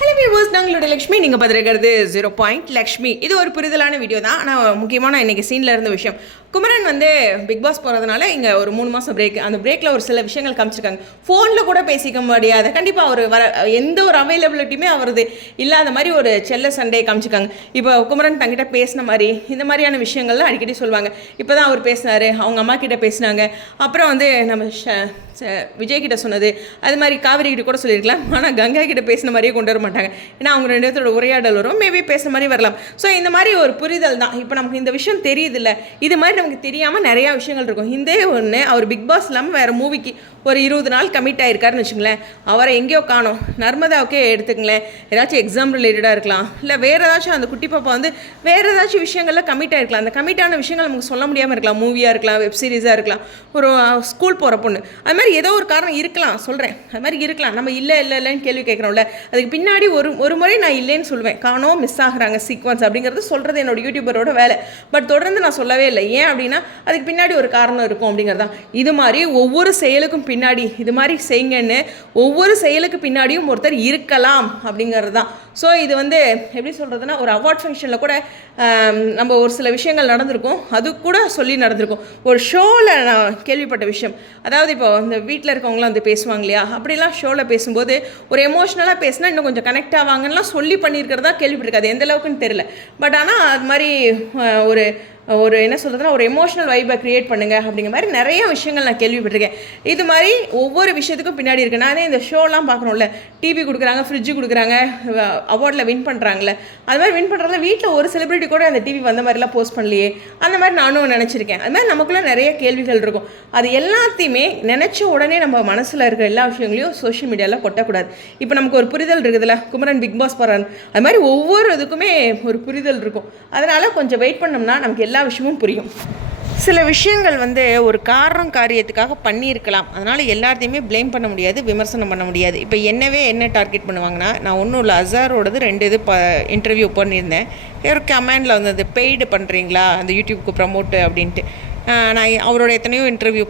Hey viewers நாங்களோட Lakshmi நீங்கள் பார்த்துருக்கிறது zero point Lakshmi. இது ஒரு புரிதலான வீடியோ தான். ஆனால் முக்கியமான இன்னைக்கு சீனில் இருந்த விஷயம். குமரன் வந்து பிக் பாஸ் போகிறதுனால இங்கே ஒரு மூணு மாதம் பிரேக் அந்த பிரேக்கில் ஒரு சில விஷயங்கள் காமிச்சிருக்காங்க. ஃபோனில் கூட பேசிக்க முடியாது. கண்டிப்பாக அவர் வர எந்த ஒரு அவைலபிலிட்டியுமே அவரது இல்லாத மாதிரி ஒரு செல்ல சண்டே காமிச்சிருக்காங்க. இப்போ குமரன் தங்கிட்ட பேசின மாதிரி இந்த மாதிரியான விஷயங்கள்லாம் அடிக்கடி சொல்லுவாங்க. இப்போ தான் அவர் பேசினார் அவங்க அம்மா கிட்ட பேசினாங்க. அப்புறம் வந்து நம்ம ஷ- ச- விஜய் கிட்ட சொன்னது அது மாதிரி காவிரி கிட்ட கூட சொல்லியிருக்கலாம். ஆனால் கங்கா கிட்ட பேசின மாதிரியே கொண்டு வர மாட்டாங்க. ஏன்னா அவங்க ரெண்டு பேர்த்தோட உரையாடல் வரும். மேபி பேச மாதிரி வரலாம். ஸோ இந்த மாதிரி ஒரு புரிதல் தான். இப்போ நமக்கு இந்த விஷயம் தெரியுதுல்ல. இது மாதிரி நமக்கு தெரியாமல் நிறையா விஷயங்கள் இருக்கும். இந்தே ஒன்று அவர் பிக் பாஸ் இல்லாமல் வேறு மூவிக்கு ஒரு இருபது நாள் கமிட் ஆகிருக்காருன்னு வச்சுங்களேன் அவரை எங்கேயோ காணோம். நர்மதாவுக்கே எடுத்துக்கங்களேன். ஏதாச்சும் எக்ஸாம் ரிலேட்டடாக இருக்கலாம். இல்லை வேறு ஏதாச்சும் அந்த குட்டி பாப்பா வந்து வேறு ஏதாச்சும் விஷயங்களில் கமிட் ஆகிருக்கலாம் அந்த கமிட்டான விஷயங்கள் நமக்கு சொல்ல முடியாமல் இருக்கலாம். மூவியாக இருக்கலாம் வெப் சீரிஸாக இருக்கலாம். ஒரு ஸ்கூல் போகிற பொண்ணு. அது மாதிரி ஏதோ ஒரு காரணம் இருக்கலாம். சொல்கிறேன் அது மாதிரி இருக்கலாம். நம்ம இல்லை இல்லை இல்லைன்னு கேள்வி கேட்குறோம்ல. அதுக்கு பின்னாடி ஒரு ஒரு முறை நான் இல்லைன்னு சொல்லுவேன் காணோம் மிஸ் ஆகுறாங்க சீக்வன்ஸ் அப்படிங்கிறது சொல்கிறது என்னோட யூடியூபரோட வேலை. பட் தொடர்ந்து நான் சொல்லவே இல்லை. ஏன் அப்படின்னா அதுக்கு பின்னாடி ஒரு காரணம் இருக்கும் அப்படிங்கிறது தான். இது மாதிரி ஒவ்வொரு செயலுக்கும் பின்னாடி இது மாதிரி செய்யுங்கன்னு ஒவ்வொரு செயலுக்கு பின்னாடியும் ஒருத்தர் இருக்கலாம் அப்படிங்கிறது தான். ஸோ இது வந்து எப்படி சொல்கிறதுனா ஒரு அவார்ட் ஃபங்க்ஷனில் கூட நம்ம ஒரு சில விஷயங்கள் நடந்திருக்கும். அது கூட சொல்லி நடந்திருக்கும். ஒரு ஷோவில் நான் கேள்விப்பட்ட விஷயம். அதாவது இப்போ இந்த வீட்டில் இருக்கவங்களாம் வந்து பேசுவாங்க இல்லையா? அப்படிலாம் ஷோவில் பேசும்போது ஒரு எமோஷ்னலாக பேசினா இன்னும் கொஞ்சம் கனெக்ட் ஆவாங்கலாம் சொல்லி பண்ணியிருக்கிறதா கேள்விப்பட்டிருக்காது எந்த அளவுக்குன்னு தெரியல. பட் ஆனால் அது மாதிரி ஒரு ஒரு என்ன சொல்கிறதுனா ஒரு எமோஷனல் வைப்பை க்ரியேட் பண்ணுங்க அப்படிங்கிற மாதிரி நிறைய விஷயங்கள் நான் கேள்விப்பட்டிருக்கேன். இது மாதிரி ஒவ்வொரு விஷயத்துக்கும் பின்னாடி இருக்குது நானே இந்த ஷோலாம் பார்க்குறோம்ல டிவி கொடுக்குறாங்க ஃப்ரிட்ஜு கொடுக்குறாங்க அவார்டில் வின் பண்ணுறாங்களே அது மாதிரி வின் பண்ணுறதுல வீட்டில் ஒரு செலிபிரிட்டி கூட அந்த டிவி வந்த மாதிரிலாம் போஸ்ட் பண்ணலையே. அந்த மாதிரி நானும் நினச்சிருக்கேன். அது மாதிரி நமக்குள்ள நிறைய கேள்விகள் இருக்கும். அது எல்லாத்தையுமே நினச்ச உடனே நம்ம மனசில் இருக்கிற எல்லா விஷயங்களையும் சோஷியல் மீடியாவில் கொட்டக்கூடாது. இப்போ நமக்கு ஒரு புரிதல் இருக்குதுல்ல குமரன் பிக் பாஸ் போகிறான் அது மாதிரி ஒவ்வொரு இதுக்குமே ஒரு புரிதல் இருக்கும். அதனால் கொஞ்சம் வெயிட் பண்ணோம்னா நமக்கு எல்லா விஷயமும் புரியும். சில விஷயங்கள் வந்து ஒரு காரணம் காரியத்துக்காக பண்ணியிருக்கலாம். அதனால் எல்லாத்தையுமே ப்ளேம் பண்ண முடியாது விமர்சனம் பண்ண முடியாது. இப்போ என்னவே என்ன டார்கெட் பண்ணுவாங்கன்னா நான் ஒன்றும் இல்லை அசாரோடது ரெண்டு இது ப இன்டர்வியூ பண்ணியிருந்தேன். ஒரு கமெண்டில் வந்தது பெய்டு பண்ணுறீங்களா அந்த யூடியூப்க்கு ப்ரமோட்டு அப்படின்ட்டு. நான் அவரோட எத்தனையோ இன்டர்வியூ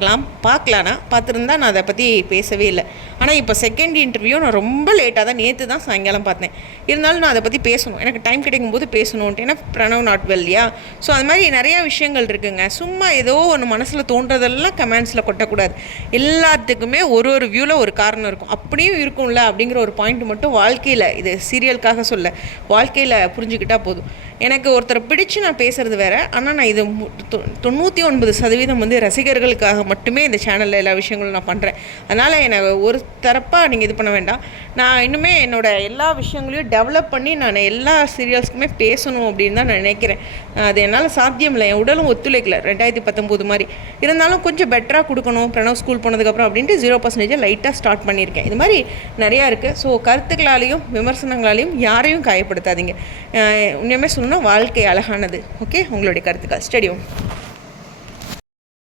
பார்க்கலாம். பார்க்கலான்னா பார்த்துருந்தா நான் அதை பற்றி பேசவே இல்லை. ஆனால் இப்போ செகண்ட் இன்டர்வியூ நான் ரொம்ப லேட்டாக தான் நேற்று தான் சாயங்காலம் பார்த்தேன். இருந்தாலும் நான் அதை பற்றி பேசணும். எனக்கு டைம் கிடைக்கும் போது பேசணுன்ட்டு ஏன்னா பிரணவ் நாட் வெல் இல்லையா? ஸோ அது மாதிரி நிறையா விஷயங்கள் இருக்குங்க. சும்மா ஏதோ ஒன்று மனசில் தோன்றதெல்லாம் கமெண்ட்ஸில் கொட்டக்கூடாது. எல்லாத்துக்குமே ஒரு ஒரு வியூவில் ஒரு காரணம் இருக்கும். அப்படியும் இருக்கும்ல அப்படிங்கிற ஒரு பாயிண்ட் மட்டும் வாழ்க்கையில் இது சீரியலுக்காக சொல்ல வாழ்க்கையில் புரிஞ்சுக்கிட்டால் போதும். எனக்கு ஒருத்தரை பிடிச்சு நான் பேசுறது வேற. ஆனால் நான் இது தொ- தொண்ணூற்றி ஒன்பது சதவீதம் வந்து ரசிகர்களுக்காக மட்டுமே இந்த சேனலில் எல்லா விஷயங்களும் நான் பண்ணுறேன் அதனால் எனக்கு ஒரு தரப்பாக நீங்கள் இது பண்ண வேண்டாம். நான் இன்னுமே என்னோடய எல்லா விஷயங்களையும் டெவலப் பண்ணி நான் எல்லா சீரியல்ஸ்க்குமே பேசணும் அப்படின்னு தான் நான் நினைக்கிறேன். அது என்னால் சாத்தியம் இல்லை. என் உடலும் ஒத்துழைக்கல. ரெண்டாயிரத்தி பத்தொம்போது மாதிரி. இருந்தாலும் கொஞ்சம் பெட்டராக கொடுக்கணும். பிரணவ் ஸ்கூல் போனதுக்கப்புறம் அப்படின்ட்டு ஜீரோ பர்சன்டேஜ் லைட்டாக ஸ்டார்ட் பண்ணியிருக்கேன். இது மாதிரி நிறையா இருக்குது ஸோ கருத்துக்களாலையும் விமர்சனங்களாலையும் யாரையும் காயப்படுத்தாதீங்க. இன்னுமே உண்மையுமே வாழ்க்கை அழகானது. ஓகே உங்களுடைய கருத்துக்கள். ஸ்டடியும்